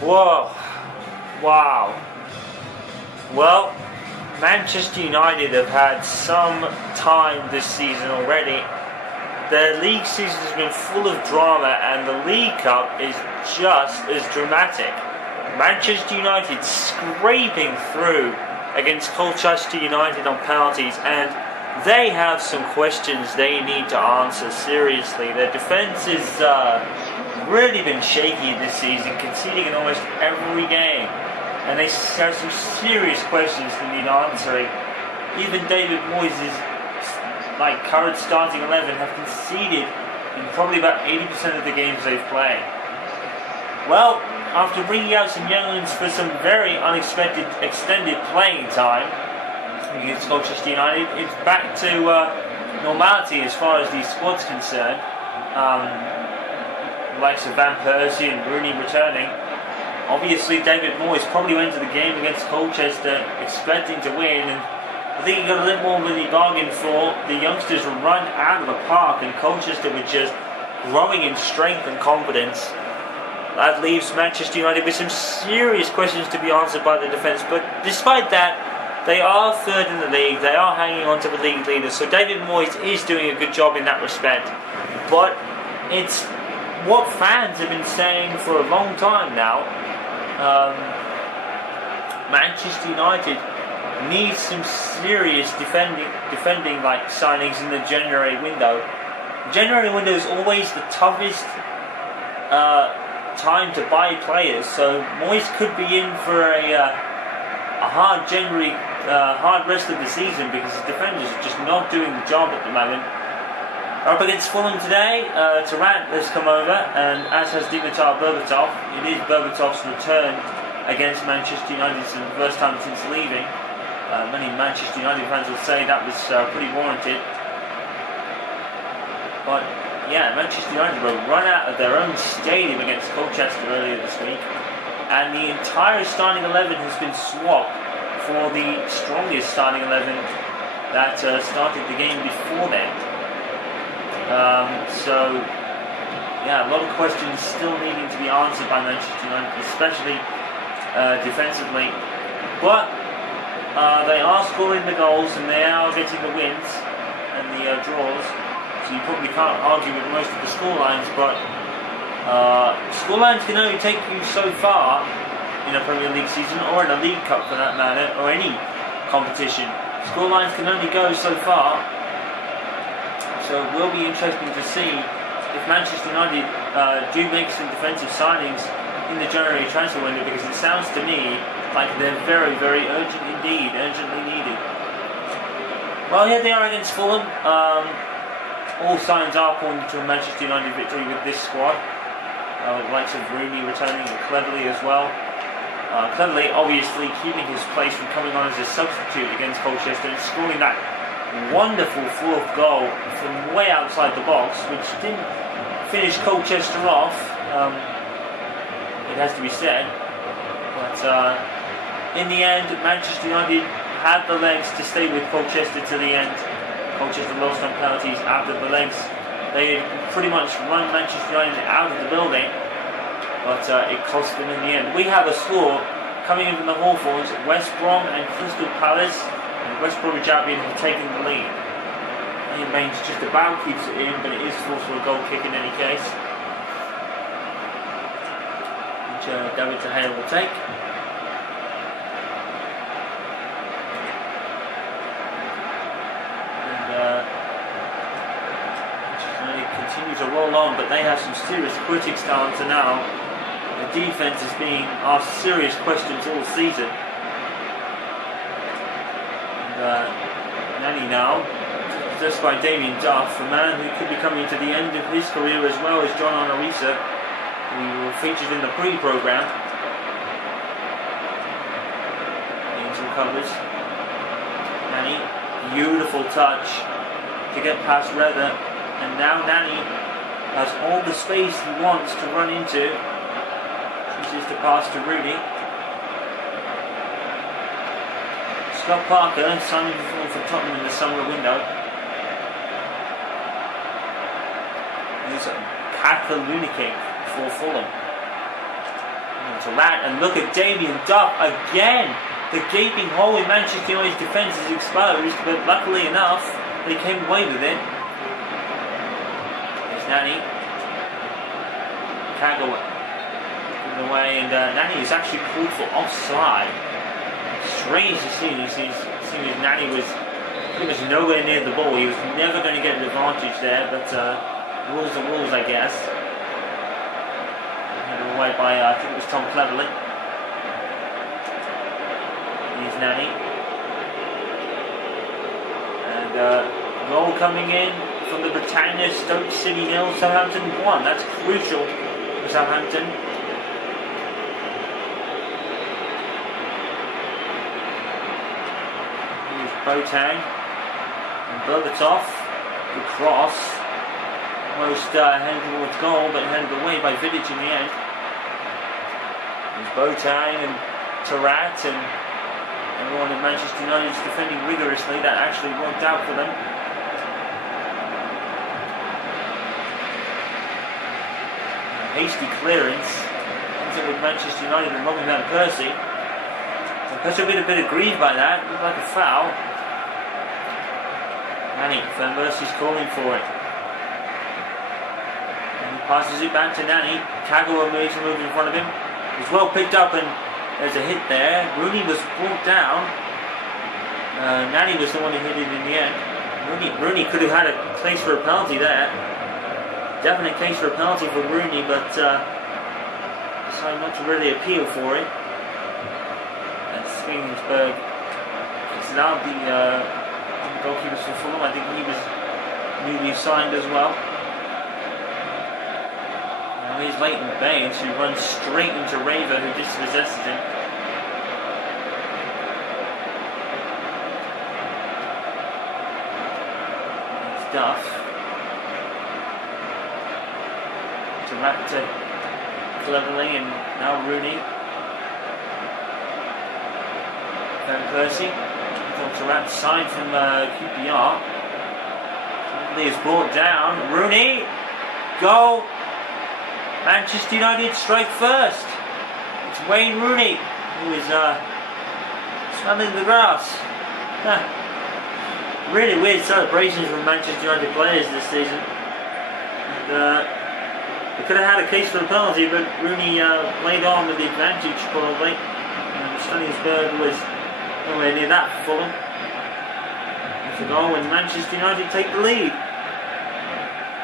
Whoa. Wow. Well, Manchester United have had some time this season already. Their league season has been full of drama, and the League Cup is just as dramatic. Manchester United scraping through against Colchester United on penalties, and they have some questions they need to answer seriously. Their defence has really been shaky this season, conceding in almost every game, and they have some serious questions they need answering. Even David Moyes' current starting 11 have conceded in probably about 80% of the games they've played. Well, after bringing out some younglings for some very unexpected extended playing time against Colchester United, it's back to normality as far as the squad's concerned. Likes of Van Persie and Rooney returning. Obviously, David Moyes probably went to the game against Colchester expecting to win, and I think he got a little more than he bargained for. The youngsters were run out of the park, and Colchester were just growing in strength and confidence. That leaves Manchester United with some serious questions to be answered by the defence, but despite that, they are third in the league. They are hanging on to the league leaders, so David Moyes is doing a good job in that respect. But it's what fans have been saying for a long time now. Manchester United needs some serious defending signings in the January window. The January window is always the toughest time to buy players, so Moyes could be in for a hard January, hard rest of the season, because his defenders are just not doing the job at the moment. Up against Fulham today, Tarrant has come over, and as has Dimitar Berbatov. It is Berbatov's return against Manchester United for the first time since leaving. Many Manchester United fans will say that was pretty warranted. But yeah, Manchester United were run out of their own stadium against Colchester earlier this week, and the entire starting 11 has been swapped for the strongest starting 11 that started the game before that. So yeah, a lot of questions still needing to be answered by Manchester United, especially defensively. But they are scoring the goals, and they are getting the wins and the draws. So you probably can't argue with most of the scorelines, but scorelines can only take you so far in a Premier League season, or in a League Cup for that matter, or any competition. Scorelines can only go so far. So it will be interesting to see if Manchester United do make some defensive signings in the January transfer window, because it sounds to me like they're very, very urgent indeed, urgently needed. Well, here they are against Fulham. All signs are pointing to a Manchester United victory with this squad. With the likes of Rooney returning, and Cleverley as well. Cleverley obviously keeping his place from coming on as a substitute against Colchester and scoring that wonderful fourth goal from way outside the box, which didn't finish Colchester off, it has to be said. But in the end, Manchester United had the legs to stay with Colchester to the end. Colchester lost on penalties after the legs. They had pretty much run Manchester United out of the building, but it cost them in the end. We have a score coming in from the Hawthorns, West Brom and Crystal Palace. West Bromwich Albion have taken the lead. Ian Baines just about keeps it in, but it is forced for a goal kick in any case, which David Moyes will take. And Manchester continue to roll on, but they have some serious critics to answer now. The defence is being asked serious questions all season. Nanny now, just by Damien Duff, a man who could be coming to the end of his career as well as John Onorisa, who were featured in the pre-programme. Angel covers. Nanny, beautiful touch to get past Redder, and now Nanny has all the space he wants to run into. Chooses to pass to Rooney. Scott Parker signing for Tottenham in the summer window. There's Kaka Lunicking for Fulham. To that, and look at Damien Duff again. The gaping hole in Manchester United's defence is exposed, but luckily enough, they came away with it. There's Nani. Kagawa giving away, and Nani is actually called for offside. Strange to see. Seeing as Nani was pretty much nowhere near the ball. He was never going to get an advantage there, but rules are rules, I guess. Away by I think it was Tom Cleverley. Here's Nani. And goal coming in from the Britannia. Stoke City 0, Southampton 1. That's crucial for Southampton. Here's Boateng. And Berbatov. The cross. Almost headed towards goal, but headed away by Vidic in the end. There's Boateng and Tarat and everyone in Manchester United is defending rigorously. That actually worked out for them. Hasty clearance. Ends up with Manchester United and Robin Van Persie. Van Persie a bit aggrieved by that. Looked like a foul. Nani, Van Persie's calling for it. And he passes it back to Nani. Kagawa moves in front of him. It's well picked up, and there's a hit there. Rooney was brought down. Nani was the one who hit it in the end. Rooney could have had a case for a penalty there. Definite case for a penalty for Rooney, but decided not to really appeal for it. And Skingsberg is now the goalkeeper for Fulham. I think he was newly signed as well. Here's Leighton Baines, who runs straight into Raver, who dispossesses him. It's Duff. To Cleverley, and now Rooney. Van Persie. To side from QPR. Cleverley is brought down. Rooney! Goal! Manchester United strike first. It's Wayne Rooney who is smelling the grass. Really weird celebrations from Manchester United players this season. And, they could have had a case for the penalty, but Rooney played on with the advantage probably. And Stanningsberg was nowhere near that for Fulham. It's a goal when Manchester United take the lead.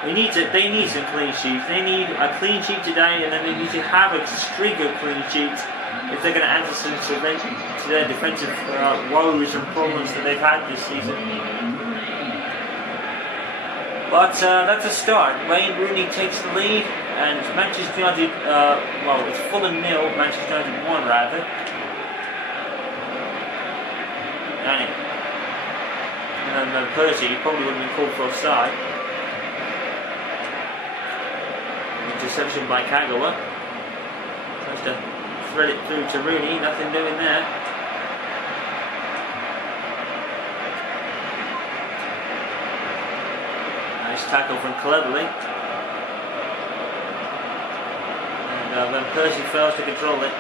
They need some clean sheets. They need a clean sheet today, and then they need to have a streak of clean sheets if they're going to answer to their defensive woes and problems that they've had this season. But that's a start. Wayne Rooney takes the lead, and Manchester United, it's Fulham 0, Manchester United 1 rather. And then Persie probably would have been called for offside. Interception by Kagawa. Tries to thread it through to Rooney, nothing doing there. Nice tackle from Cleverley. And Van Persie fails to control it.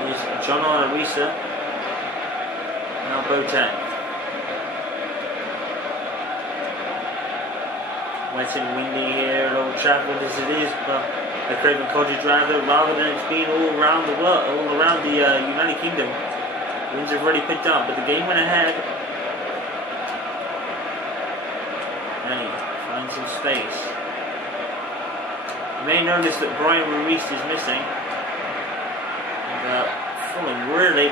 Here's John Arisa. Now Boateng. Wet and windy here at Old Trafford as it is, but at Craven Cottage rather than it's been all around the world, all around the United Kingdom. Winds have already picked up, but the game went ahead. And he finds some space. You may notice that Brian Ruiz is missing. And Fulham really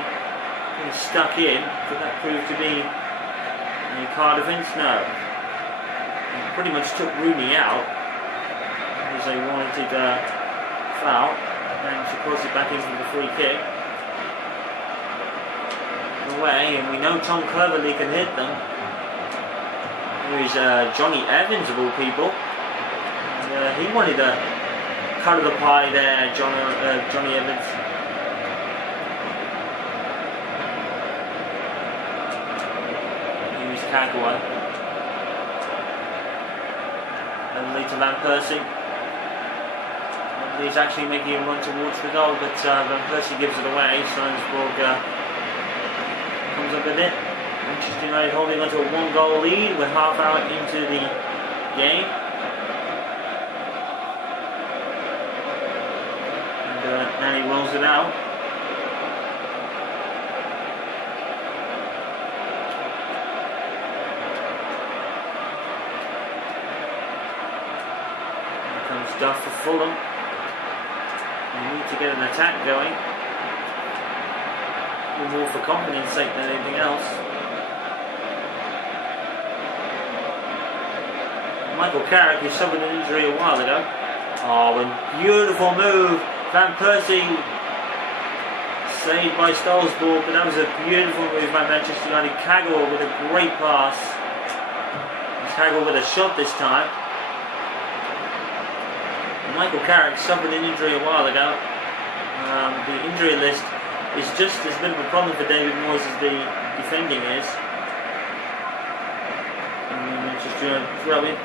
stuck in. Could that prove to be a card offence? No. Pretty much took Rooney out as they wanted foul, and to cross it back into the free kick away, and we know Tom Cleverley can hit them. Here is Johnny Evans of all people, and he wanted a cut of the pie there, Johnny Evans. Here's Kagawa. Lead to Van Persie. He's actually making a run towards the goal, but Van Persie gives it away. Salzburg comes up with it. Manchester United holding on to a 1-goal lead with half hour into the game. And now he rolls it out. Here comes Duff for Fulham. We need to get an attack going. More for confidence sake than anything else. Michael Carrick, who suffered an injury a while ago. Oh, a beautiful move. Van Persie saved by Salzburg, but that was a beautiful move by Manchester United. Kagel with a great pass. Kagel with a shot this time. Michael Carrick suffered an injury a while ago. The injury list is just as bit of a problem for David Moyes as the defending is. And just throw it.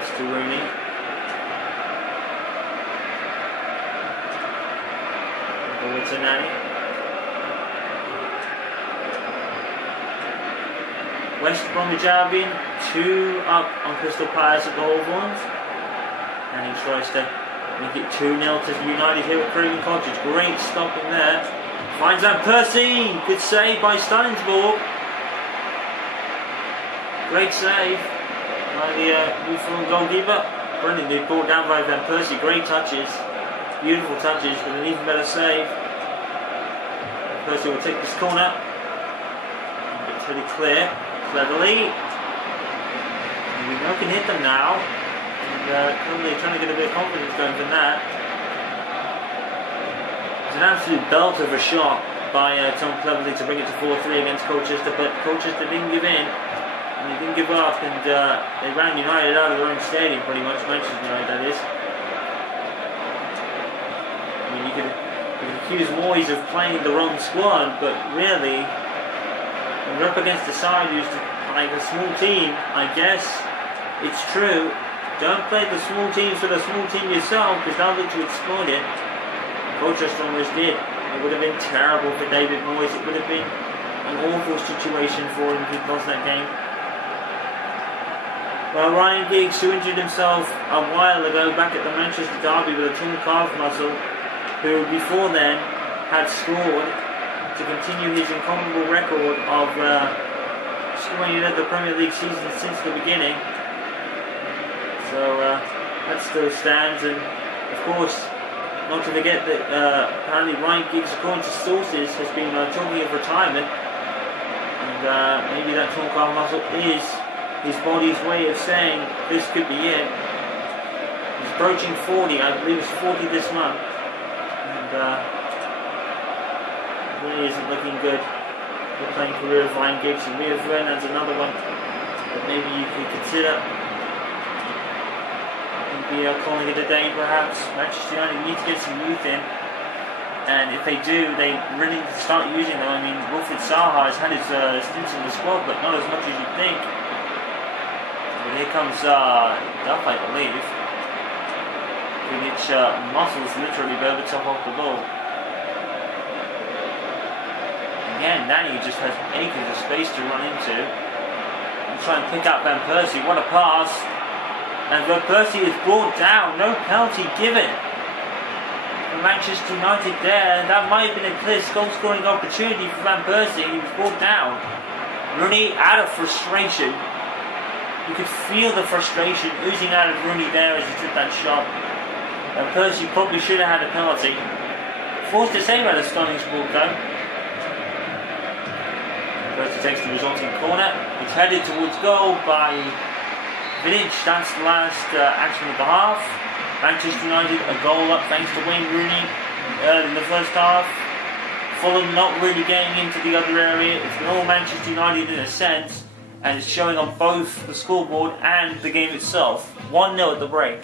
It's to Rooney. Forward to Nani. West Bromwich Albion 2 up on Crystal Palace at the Hawthorns. And he tries to make it 2-0 to United here at Craven Cottage. Great stop in there. Finds Van Persie. Good save by Steinsborg. Great save by the Fulham goalkeeper. Brilliantly brought down by Van Persie. Great touches. Beautiful touches, but an even better save. Van Persie will take this corner. It's really clear. Cleverly. We know can hit them now. Currently trying to get a bit of confidence going from that. It's an absolute belt of a shot by Tom Cleverly to bring it to 4-3 against Colchester, but Colchester didn't give in and they didn't give up, and they ran United out of their own stadium pretty much. Manchester United, that is. I mean, you could accuse Moyes of playing the wrong squad, but really when we're up against a side who's like a small team, I guess it's true. Don't play the small teams for the small team yourself, because they'll look to exploit it. Colchester almost did. It would have been terrible for David Moyes. It would have been an awful situation for him if he'd lost that game. Well, Ryan Giggs, who injured himself a while ago back at the Manchester derby with a torn calf muscle, who before then had scored to continue his incomparable record of scoring in the Premier League season since the beginning. So that still stands, and of course, not to forget that apparently Ryan Giggs, according to sources, has been talking of retirement, and maybe that torn calf muscle is his body's way of saying this could be it. He's approaching 40, I believe it's 40 this month, and really isn't looking good. The playing career of Ryan Giggs, and Rio Ferdinand's another one that maybe you could consider. Calling it a day perhaps. Manchester United need to get some youth in, and if they do, they really need to start using them. I mean, Wilfried Zaha has had his stints in the squad, but not as much as you'd think. But here comes Duff, I believe. Which muscles literally over top off the ball. Again, Nani just has acres of space to run into. And try and pick up Van Persie. What a pass! And Van Persie is brought down, no penalty given for Manchester United there. That might have been a clear goal-scoring opportunity for Van Persie. He was brought down. Rooney out of frustration. You could feel the frustration oozing out of Rooney there as he took that shot. Van Persie probably should have had a penalty. Forced to save out of Steinsborg though. Persie takes the resulting corner. It's headed towards goal by Vidic. That's the last action of the half. Manchester United a goal up thanks to Wayne Rooney in the first half. Fulham not really getting into the other area. It's been all Manchester United in a sense, and it's showing on both the scoreboard and the game itself. 1-0 at the break.